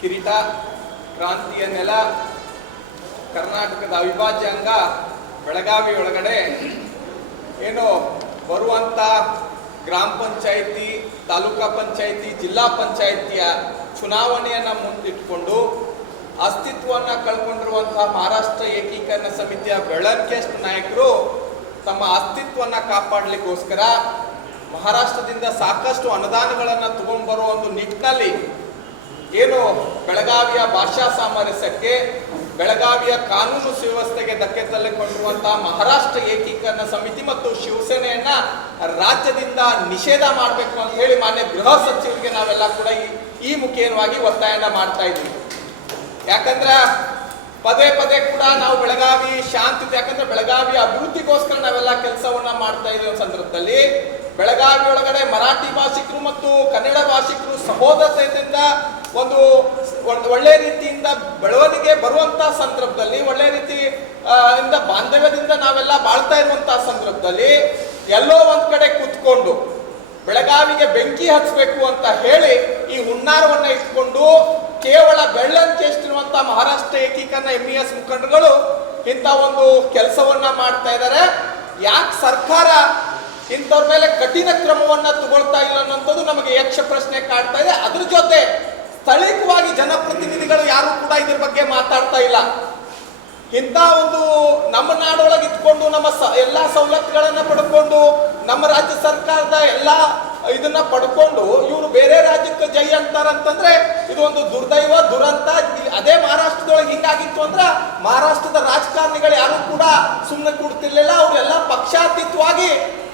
ಕಿರೀಟ, ಕ್ರಾಂತಿಯ ನೆಲ, ಕರ್ನಾಟಕದ ಅವಿಭಾಜ್ಯ ಅಂಗ ಬೆಳಗಾವಿ ಒಳಗಡೆ ಏನು ಬರುವಂಥ ಗ್ರಾಮ ಪಂಚಾಯಿತಿ, ತಾಲೂಕಾ ಪಂಚಾಯಿತಿ, ಜಿಲ್ಲಾ ಪಂಚಾಯಿತಿಯ ಚುನಾವಣೆಯನ್ನು ಮುಂದಿಟ್ಟುಕೊಂಡು ಅಸ್ತಿತ್ವವನ್ನು ಕಳ್ಕೊಂಡಿರುವಂತಹ ಮಹಾರಾಷ್ಟ್ರ ಏಕೀಕರಣ ಸಮಿತಿಯ ಬೆಳಗ್ಗೆಸ್ಟ್ ನಾಯಕರು ತಮ್ಮ ಅಸ್ತಿತ್ವವನ್ನು ಕಾಪಾಡಲಿಕ್ಕೋಸ್ಕರ ಮಹಾರಾಷ್ಟ್ರದಿಂದ ಸಾಕಷ್ಟು ಅನುದಾನಗಳನ್ನು ತಗೊಂಡ್ಬರೋ ಒಂದು ನಿಟ್ಟಿನಲ್ಲಿ ಏನು ಬೆಳಗಾವಿಯ ಭಾಷಾ ಸಾಮರಸ್ಯಕ್ಕೆ, ಬೆಳಗಾವಿಯ ಕಾನೂನು ಸುವ್ಯವಸ್ಥೆಗೆ ಧಕ್ಕೆ ತಳ್ಳಿಕೊಂಡಿರುವಂತಹ ಮಹಾರಾಷ್ಟ್ರ ಏಕೀಕರಣ ಸಮಿತಿ ಮತ್ತು ಶಿವಸೇನೆಯನ್ನ ರಾಜ್ಯದಿಂದ ನಿಷೇಧ ಮಾಡಬೇಕು ಅಂತ ಹೇಳಿ ಮಾನ್ಯ ಗೃಹ ಸಚಿವರಿಗೆ ನಾವೆಲ್ಲ ಕೂಡ ಈ ಮುಖೇನವಾಗಿ ಒತ್ತಾಯನ ಮಾಡ್ತಾ ಇದ್ದೀವಿ. ಯಾಕಂದ್ರೆ ಪದೇ ಪದೇ ಕೂಡ ನಾವು ಬೆಳಗಾವಿ ಶಾಂತಿ, ಯಾಕಂದ್ರೆ ಬೆಳಗಾವಿ ಅಭಿವೃದ್ಧಿಗೋಸ್ಕರ ನಾವೆಲ್ಲ ಕೆಲಸವನ್ನ ಮಾಡ್ತಾ ಇದ್ದೀವಿ. ಸಂದರ್ಭದಲ್ಲಿ ಬೆಳಗಾವಿ ಒಳಗಡೆ ಮರಾಠಿ ಭಾಷಿಕರು ಮತ್ತು ಕನ್ನಡ ಭಾಷಿಕರು ಸಹೋದರತೆಯಿಂದ ಒಂದು ಒಳ್ಳೆ ರೀತಿಯಿಂದ ಬೆಳವಣಿಗೆ ಬರುವಂತಹ ಸಂದರ್ಭದಲ್ಲಿ, ಒಳ್ಳೆ ರೀತಿ ಬಾಂಧವ್ಯದಿಂದ ನಾವೆಲ್ಲ ಬಾಳ್ತಾ ಇರುವಂತಹ ಸಂದರ್ಭದಲ್ಲಿ ಎಲ್ಲೋ ಒಂದ್ ಕಡೆ ಕೂತ್ಕೊಂಡು ಬೆಳಗಾವಿಗೆ ಬೆಂಕಿ ಹಚ್ಚಬೇಕು ಅಂತ ಹೇಳಿ ಈ ಹುನ್ನಾರವನ್ನ ಇಟ್ಕೊಂಡು ಕೇವಲ ಬೆಳ್ಳಂಕೇಷ್ಟಿರುವಂತಹ ಮಹಾರಾಷ್ಟ್ರ ಏಕೀಕರಣ MES ಮುಖಂಡರುಗಳು ಇಂಥ ಒಂದು ಕೆಲಸವನ್ನ ಮಾಡ್ತಾ ಇದ್ದಾರೆ. ಯಾಕೆ ಸರ್ಕಾರ ಇಂಥವ್ರ ಮೇಲೆ ಕಠಿಣ ಕ್ರಮವನ್ನ ತಗೊಳ್ತಾ ಇಲ್ಲ ಅನ್ನೋದು ನಮಗೆ ಯಕ್ಷ ಪ್ರಶ್ನೆ ಕಾಡ್ತಾ ಇದೆ. ಅದ್ರ ಜೊತೆ ಸ್ಥಳೀಯವಾಗಿ ಜನಪ್ರತಿನಿಧಿಗಳು ಯಾರು ಕೂಡ ಇದ್ರ ಬಗ್ಗೆ ಮಾತಾಡ್ತಾ ಇಲ್ಲ. ಇಂಥ ಒಂದು ನಮ್ಮ ನಾಡೊಳಗೆ ಇಟ್ಕೊಂಡು ನಮ್ಮ ಎಲ್ಲಾ ಸವಲತ್ತುಗಳನ್ನ ಪಡ್ಕೊಂಡು ನಮ್ಮ ರಾಜ್ಯ ಸರ್ಕಾರದ ಎಲ್ಲಾ ಇದನ್ನ ಪಡ್ಕೊಂಡು ಇವರು ಬೇರೆ ರಾಜ್ಯಕ್ಕೆ ಜೈ ಅಂತಾರಂತಂದ್ರೆ ಇದು ಒಂದು ದುರ್ದೈವ, ದುರಂತ. ಅದೇ ಮಹಾರಾಷ್ಟ್ರದೊಳಗೆ ಹಿಂಗಾಗಿತ್ತು ಅಂದ್ರ ಮಹಾರಾಷ್ಟ್ರದ ರಾಜಕಾರಣಿಗಳು ಯಾರು ಕೂಡ ಸುಮ್ಮನೆ ಕೂಡ್ತಿರ್ಲಿಲ್ಲ. ಅವರೆಲ್ಲ ಪಕ್ಷಾತೀತವಾಗಿ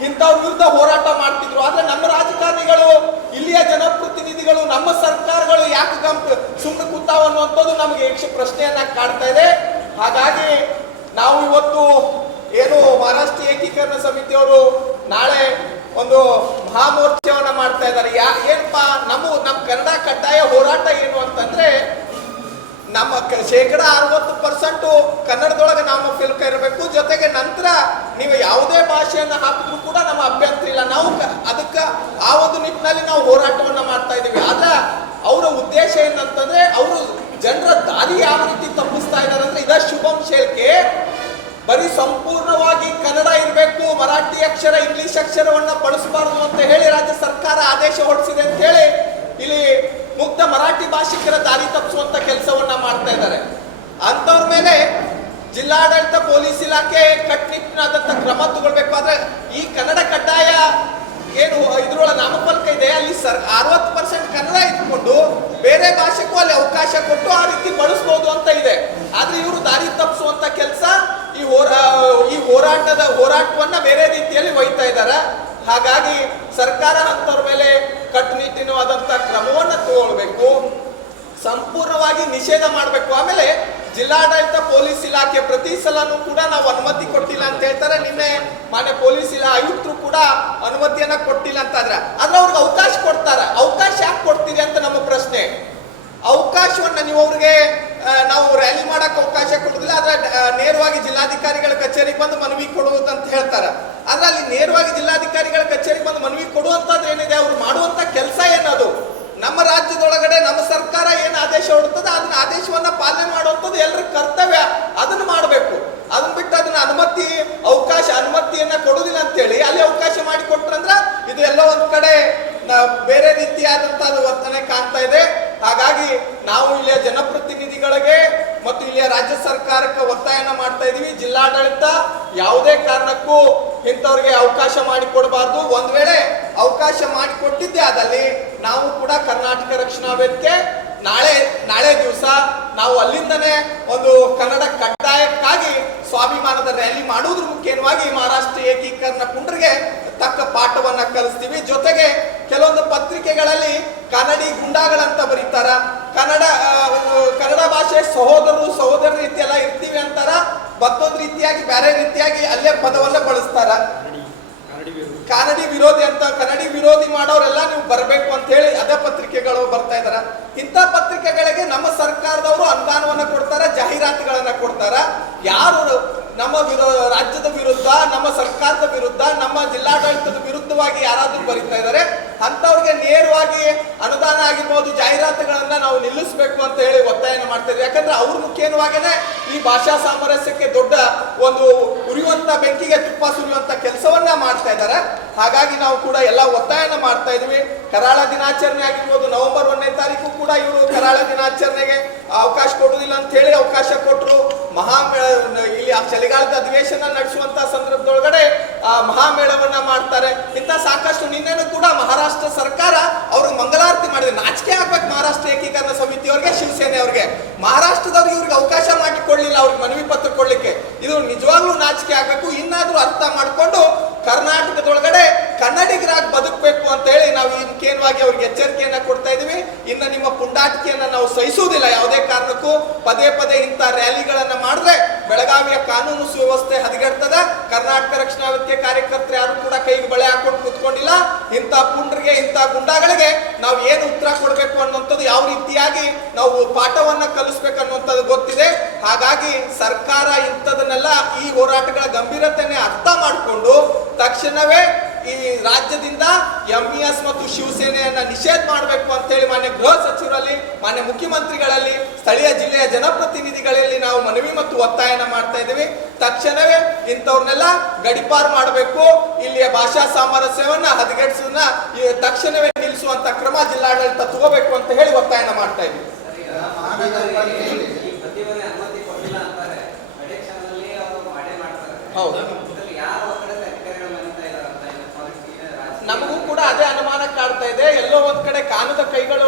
ಇಂಥವ್ರ ವಿರುದ್ಧ ಹೋರಾಟ ಮಾಡ್ತಿದ್ರು. ಆದ್ರೆ ನಮ್ಮ ರಾಜಕಾರಣಿಗಳು, ಇಲ್ಲಿಯ ಜನಪ್ರತಿನಿಧಿಗಳು, ನಮ್ಮ ಸರ್ಕಾರಗಳು ಯಾಕೆ ಸುಮ್ಮನೆ ಕೂತಾವ ಅನ್ನುವಂಥದ್ದು ನಮಗೆ ಯಕ್ಷ ಪ್ರಶ್ನೆಯನ್ನ ಕಾಡ್ತಾ ಇದೆ. ಹಾಗಾಗಿ ನಾವು ಇವತ್ತು ಏನು ಮಹಾರಾಷ್ಟ್ರ ಏಕೀಕರಣ ಸಮಿತಿಯವರು ನಾಳೆ ಒಂದು ಮಹಾಮೋರ್ಚಾವನ್ನ ಮಾಡ್ತಾ ಇದ್ದಾರೆ. ಏನಪ್ಪಾ ನಮ್ಮ ಕನ್ನಡ ಕಡ್ಡಾಯ ಹೋರಾಟ ಏನು ಅಂತಂದ್ರೆ, ನಮ್ಮ 60% ಕನ್ನಡದೊಳಗೆ ನಾಮಫಲಕ ಇರಬೇಕು. ಜೊತೆಗೆ ನಂತರ ನೀವು ಯಾವುದೇ ಭಾಷೆಯನ್ನ ಹಾಕಿದ್ರು ಕೂಡ ನಮ್ಮ ಅಭ್ಯಂತರ ಇಲ್ಲ. ನಾವು ಅದಕ್ಕೆ ಆ ಒಂದು ನಿಟ್ಟಿನಲ್ಲಿ ನಾವು ಹೋರಾಟವನ್ನ ಮಾಡ್ತಾ ಇದ್ದೀವಿ. ಆದ್ರೆ ಅವರ ಉದ್ದೇಶ ಏನಂತಂದ್ರೆ, ಅವರು ಜನರ ದಾರಿ ಯಾವ ರೀತಿ ತಪ್ಪಿಸ್ತಾ ಇದ್ದಾರೆ ಅಂದ್ರೆ, ಇದ ಶುಭಂ ಶೇಲ್ಕೆ ಬರೀ ಸಂಪೂರ್ಣವಾಗಿ ಕನ್ನಡ ಇರಬೇಕು, ಮರಾಠಿ ಅಕ್ಷರ, ಇಂಗ್ಲಿಷ್ ಅಕ್ಷರವನ್ನ ಬಳಸಬಾರದು ಅಂತ ಹೇಳಿ ರಾಜ್ಯ ಸರ್ಕಾರ ಆದೇಶ ಹೊರಡಿಸಿದೆ ಅಂತ ಹೇಳಿ ಇಲ್ಲಿ ಮುಕ್ತ ಮರಾಠಿ ಭಾಷಿಕರ ದಾರಿ ತಪ್ಪಿಸುವಂತ ಕೆಲಸವನ್ನ ಮಾಡ್ತಾ ಇದ್ದಾರೆ. ಅಂತವ್ರ ಮೇಲೆ ಜಿಲ್ಲಾಡಳಿತ, ಪೊಲೀಸ್ ಇಲಾಖೆ ಕಟ್ಟುನಿಟ್ಟಿನಾದಂತ ಕ್ರಮ ತಗೊಳ್ಬೇಕು. ಆದ್ರೆ ಈ ಕನ್ನಡ ಕಡ್ಡಾಯ ಏನು ಇದ್ರೊಳಗೆ ನಾಮಫಲಕ ಇದೆ, ಅಲ್ಲಿ 60% ಕನ್ನಡ ಇಟ್ಕೊಂಡು ಬೇರೆ ಭಾಷೆಗೂ ಅಲ್ಲಿ ಅವಕಾಶ ಕೊಟ್ಟು ಆ ರೀತಿ ಬಳಸಬಹುದು ಅಂತ ಇದೆ. ಆದ್ರೆ ಇವರು ದಾರಿ ತಪ್ಪಿಸುವಂತ ಕೆಲಸ, ಈ ಹೋರಾಟವನ್ನ ಬೇರೆ ರೀತಿಯಲ್ಲಿ ಒಯ್ತಾ ಇದ್ದಾರೆ. ಹಾಗಾಗಿ ಸರ್ಕಾರ ಅಂತವ್ರ ಮೇಲೆ ಕಟ್ಟುನಿಟ್ಟಿನವಾದಂತ ಕ್ರಮವನ್ನ ತಗೊಳ್ಬೇಕು, ಸಂಪೂರ್ಣವಾಗಿ ನಿಷೇಧ ಮಾಡಬೇಕು. ಆಮೇಲೆ ಜಿಲ್ಲಾಡಳಿತ, ಪೊಲೀಸ್ ಇಲಾಖೆ ಪ್ರತಿ ಸಲನೂ ಕೂಡ ನಾವು ಅನುಮತಿ ಕೊಟ್ಟಿಲ್ಲ ಅಂತ ಹೇಳ್ತಾರೆ. ನಿನ್ನೆ ಮಾನ್ಯ ಪೊಲೀಸ್ ಆಯುಕ್ತರು ಕೂಡ ಅನುಮತಿಯನ್ನ ಕೊಟ್ಟಿಲ್ಲ ಅಂತ ಆದ್ರೆ ಅವ್ರಿಗೆ ಅವಕಾಶ ಕೊಡ್ತಾರೆ. ಅವಕಾಶ ಯಾಕೆ ಕೊಡ್ತೀರಿ ಅಂತ ನಮ್ಮ ಪ್ರಶ್ನೆ. ಅವಕಾಶವನ್ನ ನೀವು ಅವ್ರಿಗೆ ನಾವು ರ್ಯಾಲಿ ಮಾಡಕ್ ಅವಕಾಶ ಕೊಡುದಿಲ್ಲ, ಆದ್ರೆ ನೇರವಾಗಿ ಜಿಲ್ಲಾಧಿಕಾರಿಗಳ ಕಚೇರಿಗೆ ಬಂದು ಮನವಿ ಕೊಡುವುದಂತ ಹೇಳ್ತಾರೆ. ಆದ್ರೆ ಅಲ್ಲಿ ನೇರವಾಗಿ ಜಿಲ್ಲಾಧಿಕಾರಿಗಳ ಕಚೇರಿಗೆ ಬಂದು ಮನವಿ ಕೊಡುವಂತದ್ದು ಏನಿದೆ, ಅವ್ರು ಮಾಡುವಂತ ಕೆಲಸ ಏನದು, ನಮ್ಮ ರಾಜ್ಯದೊಳಗಡೆ ನಮ್ಮ ಸರ್ಕಾರ ಏನು ಆದೇಶ ಹೊರಡ್ತದೆ ಅದನ್ನ ಆದೇಶವನ್ನ ಪಾಲನೆ ಮಾಡುವಂಥದ್ದು ಎಲ್ಲರ ಕರ್ತವ್ಯ. ಅದನ್ನ ಮಾಡಬೇಕು. ಅದನ್ನ ಬಿಟ್ಟು ಅದನ್ನ ಅನುಮತಿಯನ್ನ ಕೊಡುದಿಲ್ಲ ಅಂತೇಳಿ ಅಲ್ಲಿ ಅವಕಾಶ ಮಾಡಿಕೊಟ್ರಂದ್ರ ಇದು ಎಲ್ಲ ಒಂದ್ ಕಡೆ ಬೇರೆ ರೀತಿಯಾದಂತಹ ವರ್ತನೆ ಕಾಣ್ತಾ ಇದೆ. ಹಾಗಾಗಿ ನಾವು ಇಲ್ಲಿಯ ಜನಪ್ರತಿನಿಧಿಗಳಿಗೆ ಮತ್ತು ಇಲ್ಲಿಯ ರಾಜ್ಯ ಸರ್ಕಾರಕ್ಕೆ ಒತ್ತಾಯನ ಮಾಡ್ತಾ ಇದೀವಿ. ಜಿಲ್ಲಾಡಳಿತ ಯಾವುದೇ ಕಾರಣಕ್ಕೂ ಇಂಥವ್ರಿಗೆ ಅವಕಾಶ ಮಾಡಿಕೊಡಬಾರ್ದು. ಒಂದ್ ವೇಳೆ ಅವಕಾಶ ಮಾಡಿಕೊಟ್ಟಿದ್ದೆ ಆದಲ್ಲಿ ನಾವು ಕೂಡ ಕರ್ನಾಟಕ ರಕ್ಷಣಾ ವೇದಿಕೆ ನಾಳೆ ದಿವಸ ನಾವು ಅಲ್ಲಿಂದನೇ ಒಂದು ಕನ್ನಡ ಕಡ್ಡಾಯಕ್ಕಾಗಿ ಸ್ವಾಭಿಮಾನದ ರ್ಯಾಲಿ ಮಾಡುವುದ್ರ ಮುಖೇನವಾಗಿ ಮಹಾರಾಷ್ಟ್ರ ಏಕೀಕರಣ ಪುಂಡರಿಗೆ ತಕ್ಕ ಪಾಠವನ್ನ ಕಲಿಸ್ತೀವಿ. ಜೊತೆಗೆ ಕೆಲವೊಂದು ಪತ್ರಿಕೆಗಳಲ್ಲಿ ಕನ್ನಡಿ ಗುಂಡಾಗಳಂತ ಬರೀತಾರ, ಕನ್ನಡ ಭಾಷೆ ಸಹೋದರ ರೀತಿ ಎಲ್ಲ ಇರ್ತೀವಿ ಅಂತಾರ, ಮತ್ತೊಂದು ರೀತಿಯಾಗಿ ಬೇರೆ ರೀತಿಯಾಗಿ ಅಲ್ಲೇ ಪದವನ್ನ ಬಳಸ್ತಾರ. ಕನ್ನಡಿ ವಿರೋಧಿ ಅಂತ, ಕನ್ನಡಿ ವಿರೋಧಿ ಮಾಡೋರೆಲ್ಲ ನೀವು ಬರಬೇಕು ಅಂತ ಹೇಳಿ ಅದೇ ಪತ್ರಿಕೆಗಳು ಬರ್ತಾ ಇದಾರ. ಇಂಥ ಪತ್ರಿಕೆಗಳಿಗೆ ನಮ್ಮ ಸರ್ಕಾರದವರು ಅನುದಾನವನ್ನ ಕೊಡ್ತಾರ, ಜಾಹೀರಾತುಗಳನ್ನ ಕೊಡ್ತಾರ. ಯಾರು ನಮ್ಮ ರಾಜ್ಯದ ವಿರುದ್ಧ, ನಮ್ಮ ಸರ್ಕಾರದ ವಿರುದ್ಧ, ನಮ್ಮ ಜಿಲ್ಲಾಡಳಿತದ ವಿರುದ್ಧವಾಗಿ ಯಾರಾದ್ರೂ ಬರೀತಾ ಇದ್ದಾರೆ ಅಂತವ್ರಿಗೆ ನೇರವಾಗಿ ಅನುದಾನ ಆಗಿರ್ಬೋದು, ಜಾಹೀರಾತುಗಳನ್ನ ನಾವು ನಿಲ್ಲಿಸಬೇಕು ಅಂತ ಹೇಳಿ ಒತ್ತಾಯನ ಮಾಡ್ತಾ ಇದ್ವಿ. ಯಾಕಂದ್ರೆ ಅವ್ರ ಮುಖೇನವಾಗೇನೆ ಈ ಭಾಷಾ ಸಾಮರಸ್ಯಕ್ಕೆ ದೊಡ್ಡ ಒಂದು ಉರಿಯುವಂತ ಬೆಂಕಿಗೆ ತುಪ್ಪ ಸುರಿಯುವಂತ ಕೆಲಸವನ್ನ ಮಾಡ್ತಾ ಇದ್ದಾರೆ. ಹಾಗಾಗಿ ನಾವು ಕೂಡ ಎಲ್ಲ ಒತ್ತಾಯನ ಮಾಡ್ತಾ ಇದ್ವಿ. ಕರಾಳ ದಿನಾಚರಣೆ ಆಗಿರ್ಬೋದು, ನವೆಂಬರ್ 1ನೇ ತಾರೀಕು ಕೂಡ ಇವರು ಕರಾಳ ದಿನಾಚರಣೆಗೆ ಅವಕಾಶ ಕೊಡುವುದಿಲ್ಲ ಅಂತ ಹೇಳಿ ಅವಕಾಶ ಕೊಟ್ಟರು. ಇಲ್ಲಿ ಚಳಿಗಾಲದ ಅಧಿವೇಶನ ನಡೆಸುವಂತ ಸಂದರ್ಭದೊಳಗಡೆ ಮಹಾಮೇಳವನ್ನ ಮಾಡ್ತಾರೆ. ಇಂಥ ಸಾಕಷ್ಟು ನಿನ್ನೆನೂ ಕೂಡ ಮಹಾರಾಷ್ಟ್ರ ಸರ್ಕಾರ ಅವ್ರಿಗೆ ಮಂಗಲಾರತಿ ಮಾಡಿದೆ. ನಾಚಿಕೆ ಆಗ್ಬೇಕು ಮಹಾರಾಷ್ಟ್ರ ಏಕೀಕರಣ ಸಮಿತಿಯವ್ರಿಗೆ, ಶಿವಸೇನೆ ಅವ್ರಿಗೆ. ಮಹಾರಾಷ್ಟ್ರದವ್ರಿಗೆ ಇವ್ರಿಗೆ ಅವಕಾಶ ಮಾಡಿಕೊಡ್ಲಿಲ್ಲ ಅವ್ರಿಗೆ ಮನವಿ ಪತ್ರ ಕೊಡ್ಲಿಕ್ಕೆ. ಇದು ನಿಜವಾಗ್ಲೂ ನಾಚಿಕೆ ಆಗ್ಬೇಕು. ಇನ್ನಾದ್ರೂ ಅರ್ಥ ಮಾಡ್ಕೊಂಡು ಕರ್ನಾಟಕದೊಳಗಡೆ ಕನ್ನಡಿಗರಾಗಿ ಬದುಕಬೇಕು ಅಂತ ಹೇಳಿ ನಾವು ಈ ಮುಖೇನವಾಗಿ ಅವ್ರಿಗೆ ಎಚ್ಚರಿಕೆಯನ್ನ ಕೊಡ್ತಾ ಇದೀವಿ. ಇನ್ನು ನಿಮ್ಮ ಪುಂಡಾಟಿಕೆಯನ್ನ ನಾವು ಸಹಿಸುವುದಿಲ್ಲ ಯಾವುದೇ ಕಾರಣಕ್ಕೂ. ಪದೇ ಪದೇ ಇಂಥ ರ್ಯಾಲಿಗಳನ್ನ ಮಾಡಿದ್ರೆ ಬೆಳಗಾವಿಯ ಕಾನೂನು ಸುವ್ಯವಸ್ಥೆ ಹದಗೆಡ್ತದ. ಕರ್ನಾಟಕ ರಕ್ಷಣಾ ವೇದಿಕೆ ಕಾರ್ಯಕರ್ತರು ಯಾರು ಕೂಡ ಕೈಗೆ ಬಳೆ ಹಾಕೊಂಡು ಕೂತ್ಕೊಂಡಿಲ್ಲ. ಇಂಥ ಪುಂಡ್ರಿಗೆ, ಇಂಥ ಗುಂಡಾಗಳಿಗೆ ನಾವು ಏನು ಉತ್ತರ ಕೊಡಬೇಕು ಅನ್ನುವಂಥದ್ದು, ಯಾವ ರೀತಿಯಾಗಿ ನಾವು ಪಾಠವನ್ನ ಕಲಿಸ್ಬೇಕು ಅನ್ನುವಂಥದ್ದು ಗೊತ್ತಿದೆ. ಹಾಗಾಗಿ ಸರ್ಕಾರ ಇಂಥದನ್ನೆಲ್ಲ, ಈ ಹೋರಾಟಗಳ ಗಂಭೀರತೆಯನ್ನೇ ಅರ್ಥ ಮಾಡಿಕೊಂಡು ತಕ್ಷಣವೇ ಈ ರಾಜ್ಯದಿಂದ ಎಂಇಎಸ್ ಮತ್ತು ಶಿವಸೇನೆಯನ್ನ ನಿಷೇಧ ಮಾಡಬೇಕು ಅಂತ ಹೇಳಿ ಮಾನ್ಯ ಗೃಹ ಸಚಿವರಲ್ಲಿ, ಮಾನ್ಯ ಮುಖ್ಯಮಂತ್ರಿಗಳಲ್ಲಿ, ಸ್ಥಳೀಯ ಜಿಲ್ಲೆಯ ಜನಪ್ರತಿನಿಧಿಗಳಲ್ಲಿ ನಾವು ಮನವಿ ಮತ್ತು ಒತ್ತಾಯನ ಮಾಡ್ತಾ ಇದ್ದೀವಿ. ತಕ್ಷಣವೇ ಇಂಥವ್ರನ್ನೆಲ್ಲ ಗಡಿಪಾರು ಮಾಡಬೇಕು. ಇಲ್ಲಿಯ ಭಾಷಾ ಸಾಮರಸ್ಯವನ್ನ ಹದಗೆಡಿಸೋದನ್ನ ತಕ್ಷಣವೇ ನಿಲ್ಲಿಸುವಂತ ಕ್ರಮ ಜಿಲ್ಲಾಡಳಿತ ತಗೋಬೇಕು ಅಂತ ಹೇಳಿ ಒತ್ತಾಯನ ಮಾಡ್ತಾ ಇದ್ದೀವಿ. ಹೌದು, ನಮಗೂ ಕೂಡ ಅದೇ ಅನುಮಾನ ಕಾಡ್ತಾ ಇದೆ. ಎಲ್ಲೋ ಒಂದ್ ಕಡೆ ಕಾನೂನು ಕೈಗಳು